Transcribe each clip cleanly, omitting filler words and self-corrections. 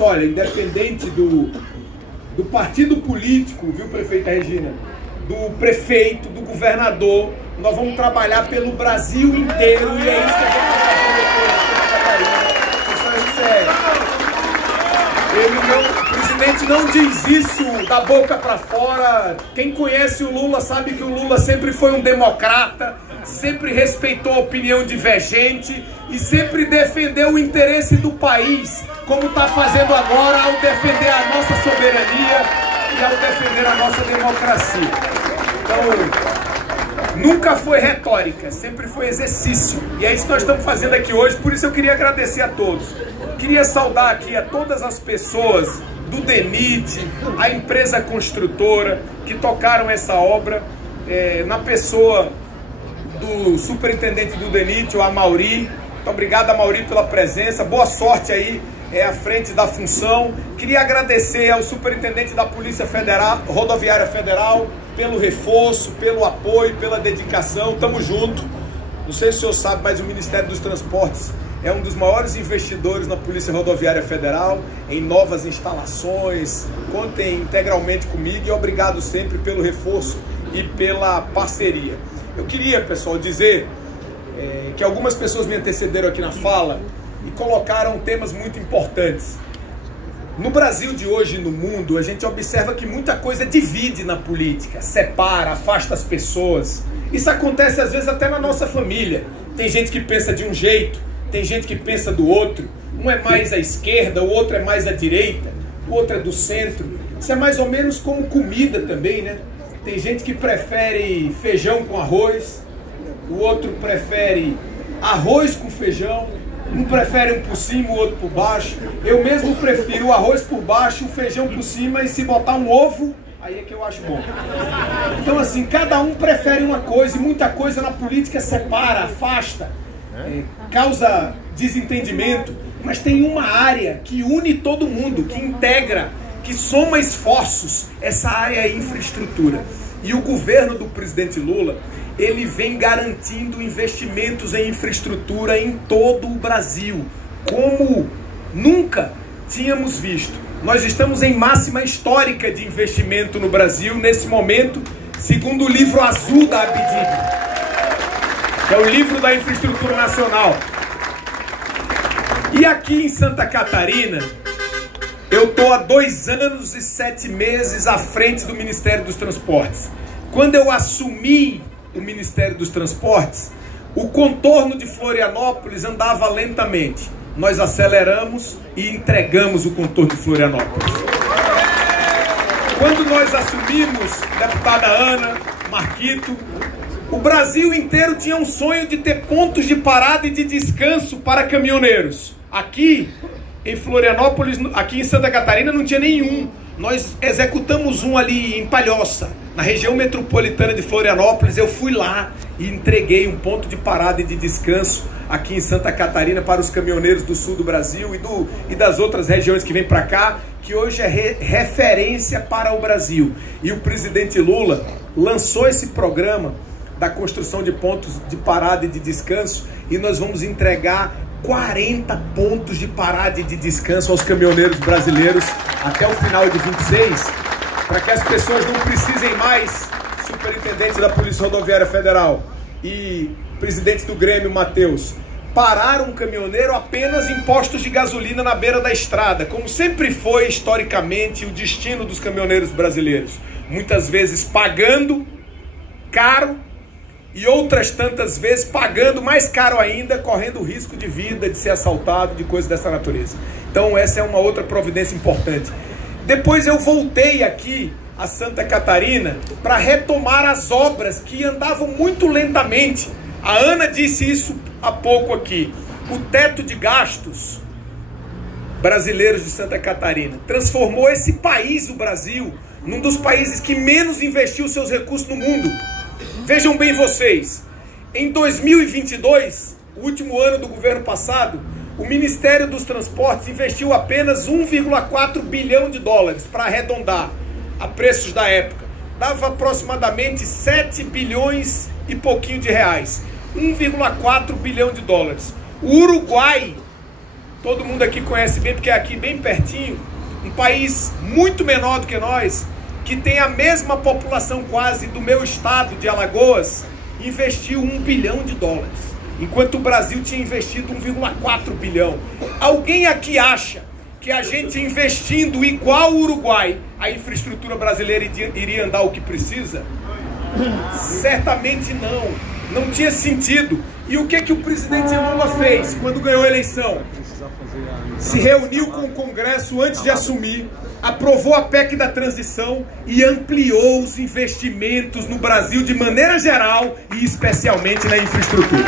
Olha, independente do partido político, viu, prefeita Regina, do prefeito, do governador, nós vamos trabalhar pelo Brasil inteiro e é isso que a gente vai fazer. O presidente não diz isso da boca para fora. Quem conhece o Lula sabe que o Lula sempre foi um democrata, sempre respeitou a opinião divergente e sempre defendeu o interesse do país, como está fazendo agora ao defender a nossa soberania e ao defender a nossa democracia. Então, nunca foi retórica, sempre foi exercício. E é isso que nós estamos fazendo aqui hoje, por isso eu queria agradecer a todos. Queria saudar aqui a todas as pessoas do DENIT, a empresa construtora que tocaram essa obra, na pessoa do superintendente do DENIT, o Amauri. Muito obrigado, Amauri, pela presença. Boa sorte aí à frente da função. Queria agradecer ao superintendente da Polícia Federal, Rodoviária Federal, pelo reforço, pelo apoio, pela dedicação. Tamo junto. Não sei se o senhor sabe, mas o Ministério dos Transportes é um dos maiores investidores na Polícia Rodoviária Federal, em novas instalações. Contem integralmente comigo e obrigado sempre pelo reforço e pela parceria. Eu queria, pessoal, dizer que algumas pessoas me antecederam aqui na fala e colocaram temas muito importantes. No Brasil de hoje e no mundo, a gente observa que muita coisa divide na política, separa, afasta as pessoas. Isso acontece às vezes até na nossa família. Tem gente que pensa de um jeito, tem gente que pensa do outro. Um é mais à esquerda, o outro é mais à direita, o outro é do centro. Isso é mais ou menos como comida também, né? Tem gente que prefere feijão com arroz, o outro prefere arroz com feijão, um prefere um por cima, o outro por baixo. Eu mesmo prefiro o arroz por baixo, o feijão por cima e se botar um ovo, aí é que eu acho bom. Então assim, cada um prefere uma coisa e muita coisa na política separa, afasta, causa desentendimento, mas tem uma área que une todo mundo, que integra, que soma esforços. Essa área é infraestrutura. E o governo do presidente Lula, ele vem garantindo investimentos em infraestrutura em todo o Brasil, como nunca tínhamos visto. Nós estamos em máxima histórica de investimento no Brasil, nesse momento, segundo o livro azul da Abdibe, que é o livro da infraestrutura nacional. E aqui em Santa Catarina, eu estou há 2 anos e 7 meses à frente do Ministério dos Transportes. Quando eu assumi o Ministério dos Transportes, o contorno de Florianópolis andava lentamente. Nós aceleramos e entregamos o contorno de Florianópolis. Quando nós assumimos, deputada Ana, Marquito, o Brasil inteiro tinha um sonho de ter pontos de parada e de descanso para caminhoneiros. Aqui em Florianópolis, aqui em Santa Catarina, não tinha nenhum. Nós executamos um ali em Palhoça, na região metropolitana de Florianópolis. Eu fui lá e entreguei um ponto de parada e de descanso aqui em Santa Catarina para os caminhoneiros do sul do Brasil e das outras regiões que vêm para cá, que hoje é referência para o Brasil. E o presidente Lula lançou esse programa da construção de pontos de parada e de descanso e nós vamos entregar 40 pontos de parada e de descanso aos caminhoneiros brasileiros até o final de 26, para que as pessoas não precisem mais, superintendente da Polícia Rodoviária Federal e presidente do Grêmio, Matheus, parar um caminhoneiro apenas em postos de gasolina na beira da estrada, como sempre foi historicamente o destino dos caminhoneiros brasileiros. Muitas vezes pagando caro, e outras tantas vezes pagando mais caro ainda, correndo risco de vida, de ser assaltado, de coisas dessa natureza. Então essa é uma outra providência importante. Depois eu voltei aqui a Santa Catarina para retomar as obras que andavam muito lentamente. A Ana disse isso há pouco aqui. O teto de gastos brasileiros de Santa Catarina transformou esse país, o Brasil, num dos países que menos investiu seus recursos no mundo. Vejam bem vocês, em 2022, o último ano do governo passado, o Ministério dos Transportes investiu apenas 1,4 bilhão de dólares, para arredondar a preços da época. Dava aproximadamente 7 bilhões e pouquinho de reais. 1,4 bilhão de dólares. O Uruguai todo mundo aqui conhece bem, porque é aqui bem pertinho, um país muito menor do que nós, que tem a mesma população quase do meu estado de Alagoas, investiu $1 bilhão, enquanto o Brasil tinha investido 1,4 bilhão. Alguém aqui acha que a gente investindo igual o Uruguai, a infraestrutura brasileira iria andar o que precisa? Certamente não. Não tinha sentido. E o que o presidente Lula fez quando ganhou a eleição? Se reuniu com o Congresso antes de assumir, aprovou a PEC da transição e ampliou os investimentos no Brasil de maneira geral e especialmente na infraestrutura.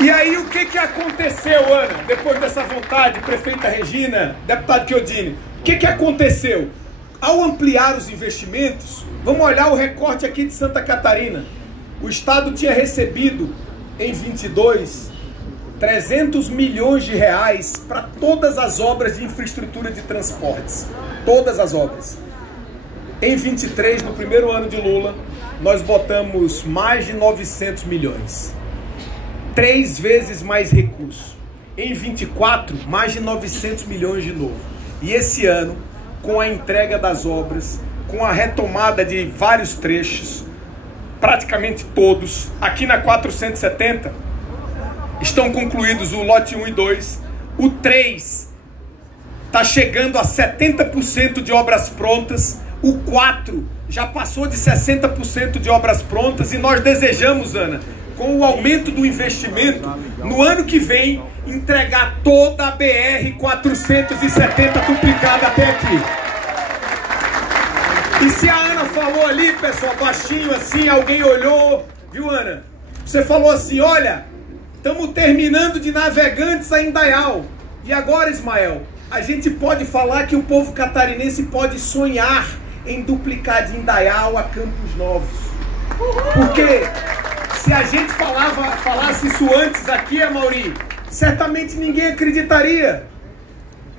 E aí o que aconteceu, Ana? Depois dessa vontade, prefeita Regina, deputado Chiodini, o que aconteceu? Ao ampliar os investimentos, vamos olhar o recorte aqui de Santa Catarina. O Estado tinha recebido, em 22, 300 milhões de reais para todas as obras de infraestrutura de transportes. Todas as obras. Em 23, no primeiro ano de Lula, nós botamos mais de 900 milhões. 3 vezes mais recursos. Em 24, mais de 900 milhões de novo. E esse ano, com a entrega das obras, com a retomada de vários trechos, praticamente todos, aqui na 470, estão concluídos o lote 1 e 2, o 3 está chegando a 70% de obras prontas, o 4 já passou de 60% de obras prontas e nós desejamos, Ana, com o aumento do investimento, no ano que vem, entregar toda a BR-470 duplicada até aqui. E se a Ana falou ali, pessoal, baixinho assim, alguém olhou, viu, Ana? Você falou assim, olha, estamos terminando de Navegantes a Indaial. E agora, Ismael, a gente pode falar que o povo catarinense pode sonhar em duplicar de Indaial a Campos Novos. Porque se a gente falasse isso antes aqui, Amaury, certamente ninguém acreditaria.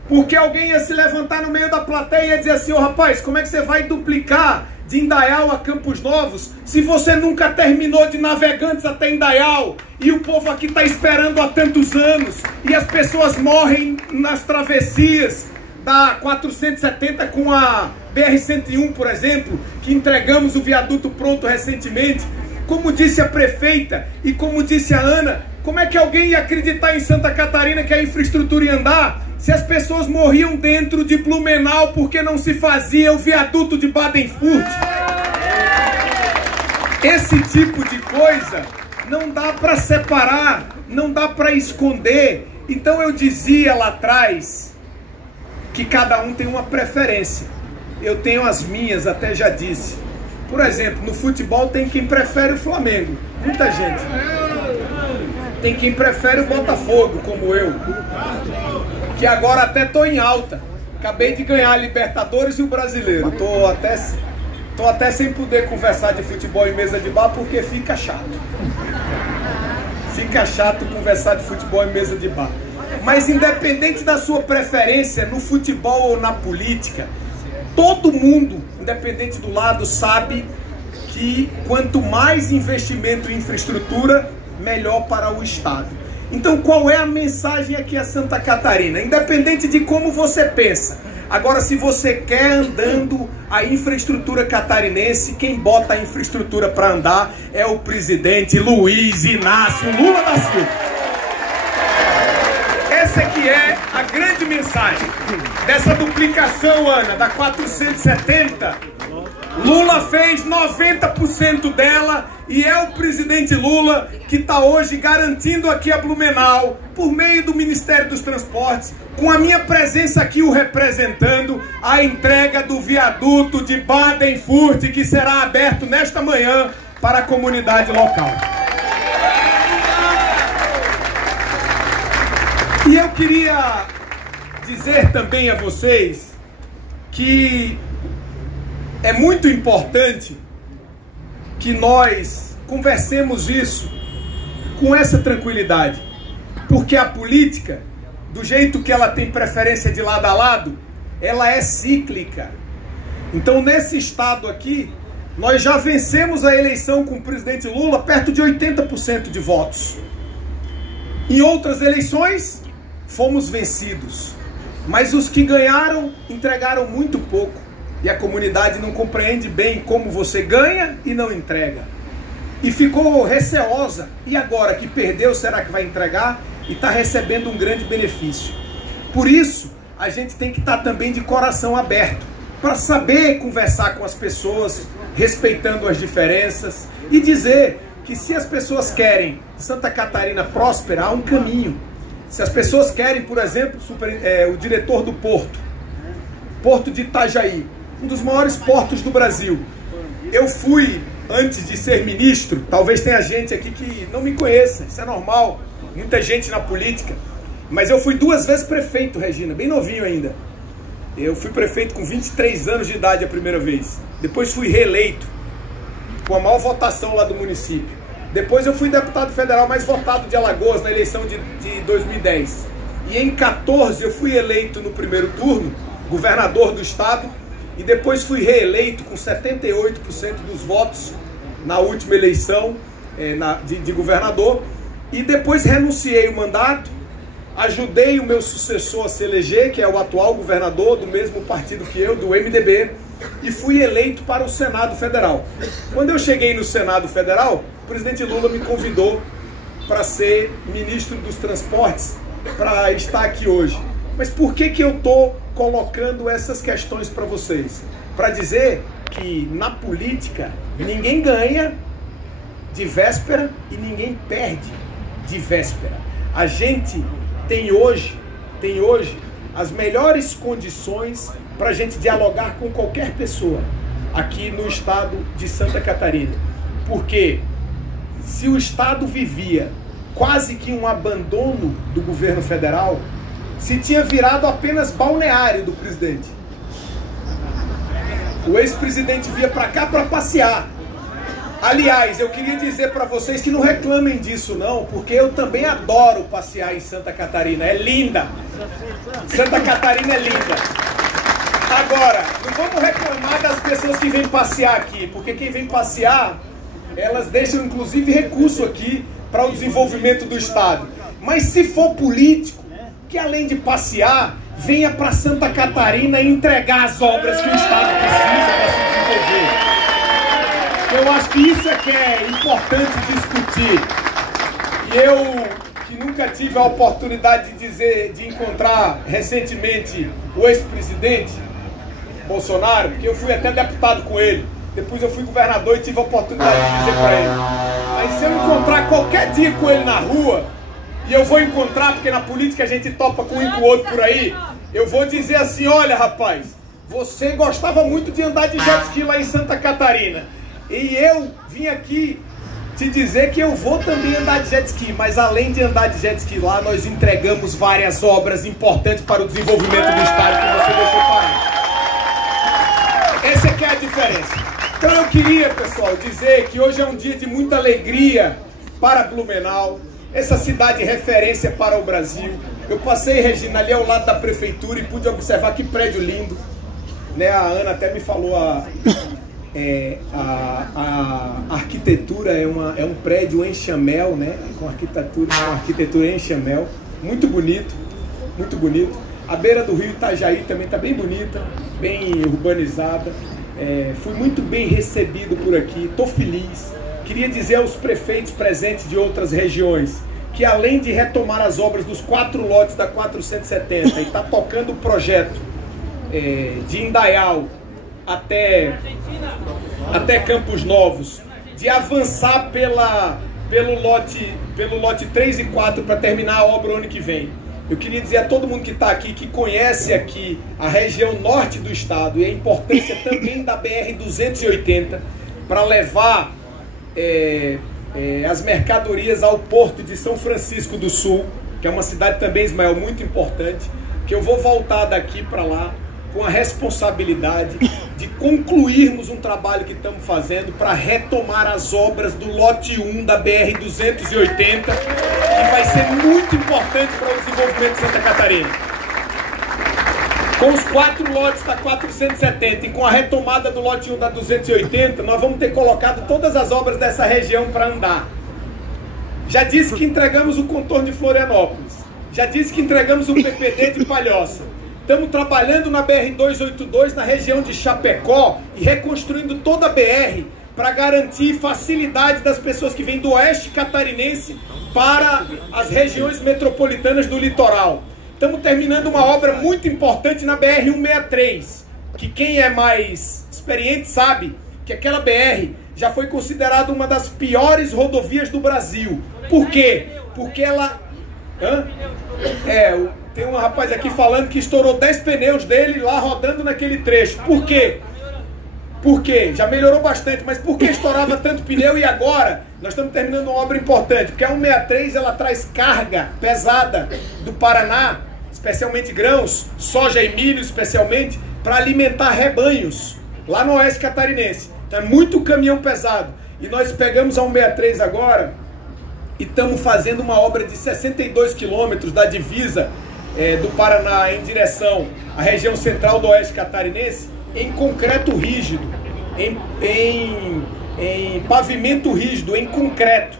Porque alguém ia se levantar no meio da plateia e ia dizer assim, ô rapaz, como é que você vai duplicar de Indaial a Campos Novos se você nunca terminou de Navegantes até Indaial? E o povo aqui está esperando há tantos anos. E as pessoas morrem nas travessias da 470 com a BR-101, por exemplo, que entregamos o viaduto pronto recentemente. Como disse a prefeita e como disse a Ana, como é que alguém ia acreditar em Santa Catarina que a infraestrutura ia andar se as pessoas morriam dentro de Blumenau porque não se fazia o viaduto de Baden-Furt? Esse tipo de coisa não dá para separar, não dá para esconder. Então eu dizia lá atrás que cada um tem uma preferência. Eu tenho as minhas, até já disse. Por exemplo, no futebol tem quem prefere o Flamengo. Muita gente. Tem quem prefere o Botafogo, como eu. Que agora até tô em alta. Acabei de ganhar a Libertadores e o Brasileiro. Tô até sem poder conversar de futebol em mesa de bar porque fica chato. Fica chato conversar de futebol em mesa de bar. Mas independente da sua preferência no futebol ou na política, todo mundo, independente do lado, sabe que quanto mais investimento em infraestrutura, melhor para o Estado. Então qual é a mensagem aqui a Santa Catarina? Independente de como você pensa. Agora, se você quer andando a infraestrutura catarinense, quem bota a infraestrutura para andar é o presidente Luiz Inácio Lula da Silva. Essa aqui é a grande mensagem dessa duplicação, Ana, da 470. Lula fez 90% dela e é o presidente Lula que está hoje garantindo aqui a Blumenau, por meio do Ministério dos Transportes, com a minha presença aqui o representando, a entrega do viaduto de Baden-Furt, que será aberto nesta manhã para a comunidade local. E eu queria dizer também a vocês que é muito importante que nós conversemos isso com essa tranquilidade, porque a política, do jeito que ela tem preferência de lado a lado, ela é cíclica. Então, nesse estado aqui, nós já vencemos a eleição com o presidente Lula perto de 80% de votos. Em outras eleições, fomos vencidos. Mas os que ganharam, entregaram muito pouco. E a comunidade não compreende bem como você ganha e não entrega. E ficou receosa. E agora que perdeu, será que vai entregar? E está recebendo um grande benefício. Por isso, a gente tem que estar também de coração aberto, para saber conversar com as pessoas, respeitando as diferenças, e dizer que se as pessoas querem Santa Catarina próspera, há um caminho. Se as pessoas querem, por exemplo, o diretor do Porto de Itajaí, um dos maiores portos do Brasil. Eu fui, antes de ser ministro, talvez tenha gente aqui que não me conheça, isso é normal, muita gente na política, mas eu fui 2 vezes prefeito, Regina, bem novinho ainda. Eu fui prefeito com 23 anos de idade a primeira vez. Depois fui reeleito, com a maior votação lá do município. Depois eu fui deputado federal mais votado de Alagoas na eleição de 2010. E em 14 eu fui eleito no primeiro turno, governador do estado, e depois fui reeleito com 78% dos votos na última eleição de governador. E depois renunciei o mandato, ajudei o meu sucessor a se eleger, que é o atual governador do mesmo partido que eu, do MDB, e fui eleito para o Senado Federal. Quando eu cheguei no Senado Federal, o presidente Lula me convidou para ser ministro dos Transportes, para estar aqui hoje. Mas por que eu estou colocando essas questões para vocês? Para dizer que na política ninguém ganha de véspera e ninguém perde de véspera. A gente tem hoje as melhores condições para a gente dialogar com qualquer pessoa aqui no estado de Santa Catarina. Porque se o estado vivia quase que um abandono do governo federal, se tinha virado apenas balneário do presidente. O ex-presidente via para cá para passear. Aliás, eu queria dizer para vocês que não reclamem disso não, porque eu também adoro passear em Santa Catarina, é linda. Santa Catarina é linda. Agora, não vamos reclamar das pessoas que vêm passear aqui, porque quem vem passear, elas deixam inclusive recurso aqui para o desenvolvimento do estado. Mas se for político, que além de passear, venha para Santa Catarina e entregar as obras que o estado precisa para se desenvolver. Eu acho que isso é que é importante discutir. E eu, que nunca tive a oportunidade de encontrar recentemente o ex-presidente Bolsonaro, porque eu fui até deputado com ele, depois eu fui governador e tive a oportunidade de dizer para ele. Mas se eu encontrar qualquer dia com ele na rua, e eu vou encontrar, porque na política a gente topa com um e com o outro por aí, eu vou dizer assim, olha rapaz, você gostava muito de andar de jet ski lá em Santa Catarina, e eu vim aqui te dizer que eu vou também andar de jet ski, mas além de andar de jet ski lá, nós entregamos várias obras importantes para o desenvolvimento do estado que você deixou parar. Essa é que é a diferença. Então eu queria, pessoal, dizer que hoje é um dia de muita alegria para Blumenau, essa cidade referência para o Brasil. Eu passei, Regina, ali ao lado da prefeitura e pude observar que prédio lindo, né? A Ana até me falou, a arquitetura é um prédio em chamel, né? Com arquitetura em chamel, muito bonito, muito bonito. A beira do rio Itajaí também está bem bonita, bem urbanizada. Fui muito bem recebido por aqui, estou feliz. Queria dizer aos prefeitos presentes de outras regiões que além de retomar as obras dos 4 lotes da 470 e está tocando o projeto de Indaial até Campos Novos, de avançar pelo lote 3 e 4 para terminar a obra o ano que vem. Eu queria dizer a todo mundo que está aqui, que conhece aqui a região norte do estado e a importância também da BR-280 para levar as mercadorias ao porto de São Francisco do Sul, que é uma cidade também, Ismael, muito importante, que eu vou voltar daqui para lá com a responsabilidade de concluirmos um trabalho que estamos fazendo para retomar as obras do lote 1 da BR-280, que vai ser muito importante para o desenvolvimento de Santa Catarina. Com os 4 lotes da 470 e com a retomada do lote 1 da 280, nós vamos ter colocado todas as obras dessa região para andar. Já disse que entregamos o contorno de Florianópolis. Já disse que entregamos o PPD de Palhoça. Estamos trabalhando na BR-282, na região de Chapecó, e reconstruindo toda a BR para garantir facilidade das pessoas que vêm do oeste catarinense para as regiões metropolitanas do litoral. Estamos terminando uma obra muito importante na BR-163, que quem é mais experiente sabe que aquela BR já foi considerada uma das piores rodovias do Brasil. Por quê? Porque ela... tem um rapaz aqui falando que estourou 10 pneus dele lá rodando naquele trecho. Por quê? Por quê? Já melhorou bastante, mas por que estourava tanto pneu? E agora nós estamos terminando uma obra importante, porque a 163 ela traz carga pesada do Paraná, especialmente grãos, soja e milho especialmente, para alimentar rebanhos lá no oeste catarinense. Então é muito caminhão pesado. E nós pegamos a 163 agora e estamos fazendo uma obra de 62 quilômetros da divisa do Paraná em direção à região central do oeste catarinense, em concreto rígido, em pavimento rígido, em concreto.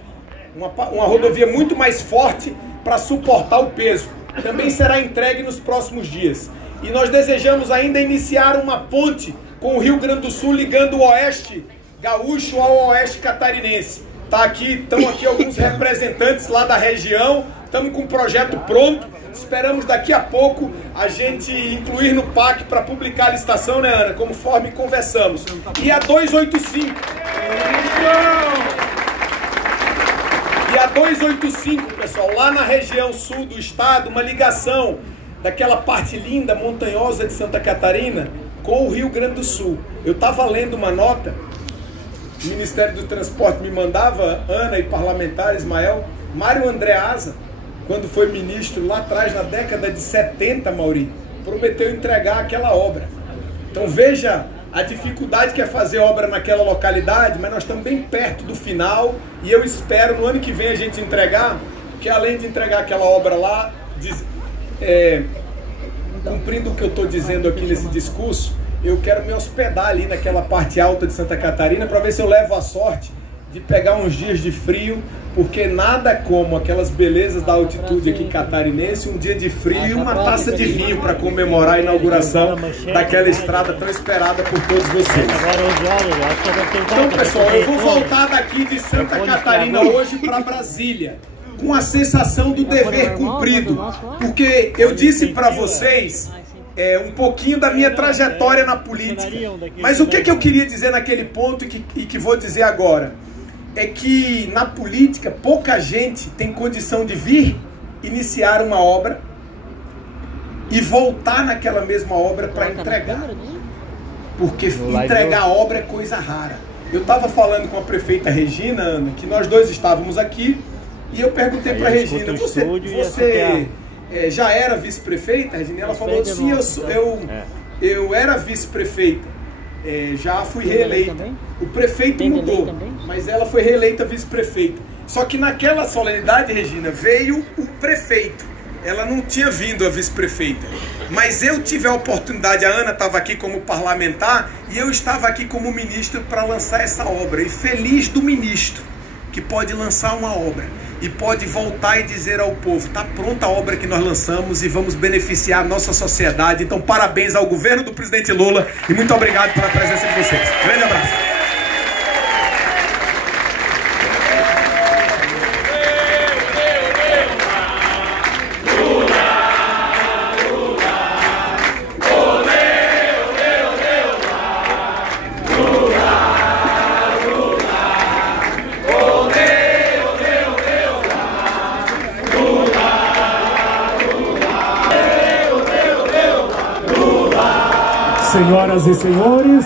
Uma rodovia muito mais forte para suportar o peso. Também será entregue nos próximos dias. E nós desejamos ainda iniciar uma ponte com o Rio Grande do Sul, ligando o oeste gaúcho ao oeste catarinense. Estão aqui alguns representantes lá da região, estamos com o projeto pronto, esperamos daqui a pouco a gente incluir no PAC para publicar a licitação, né, Ana? Conforme conversamos. E a 285... E a 285, pessoal, lá na região sul do estado, uma ligação daquela parte linda, montanhosa de Santa Catarina com o Rio Grande do Sul. Eu estava lendo uma nota, o Ministério do Transporte me mandava, Ana e parlamentar Ismael, Mário Andreasa, quando foi ministro lá atrás, na década de 70, Mauri, prometeu entregar aquela obra. Então veja a dificuldade que é fazer obra naquela localidade, mas nós estamos bem perto do final e eu espero no ano que vem a gente entregar, que além de entregar aquela obra lá, cumprindo o que eu estou dizendo aqui nesse discurso, eu quero me hospedar ali naquela parte alta de Santa Catarina para ver se eu levo a sorte de pegar uns dias de frio, porque nada como aquelas belezas da altitude aqui catarinense, um dia de frio e uma taça de vinho para comemorar a inauguração daquela estrada tão esperada por todos vocês. Então, pessoal, eu vou voltar daqui de Santa Catarina hoje para Brasília, com a sensação do dever cumprido, porque eu disse para vocês um pouquinho da minha trajetória na política, mas o que eu queria dizer naquele ponto e que vou dizer agora, é que na política pouca gente tem condição de vir, iniciar uma obra e voltar naquela mesma obra para entregar, porque entregar a obra é coisa rara. Eu estava falando com a prefeita Regina, Ana, que nós dois estávamos aqui, e eu perguntei para a Regina, você já era vice-prefeita, Regina? Ela falou, sim, eu era vice-prefeita, já fui reeleita. O prefeito mudou, mas ela foi reeleita vice-prefeita. Só que naquela solenidade, Regina, veio o prefeito. Ela não tinha vindo a vice-prefeita. Mas eu tive a oportunidade, a Ana estava aqui como parlamentar, e eu estava aqui como ministro para lançar essa obra. E feliz do ministro, que pode lançar uma obra e pode voltar e dizer ao povo, está pronta a obra que nós lançamos e vamos beneficiar a nossa sociedade. Então parabéns ao governo do presidente Lula e muito obrigado pela presença de vocês. Grande abraço. Senhoras e senhores,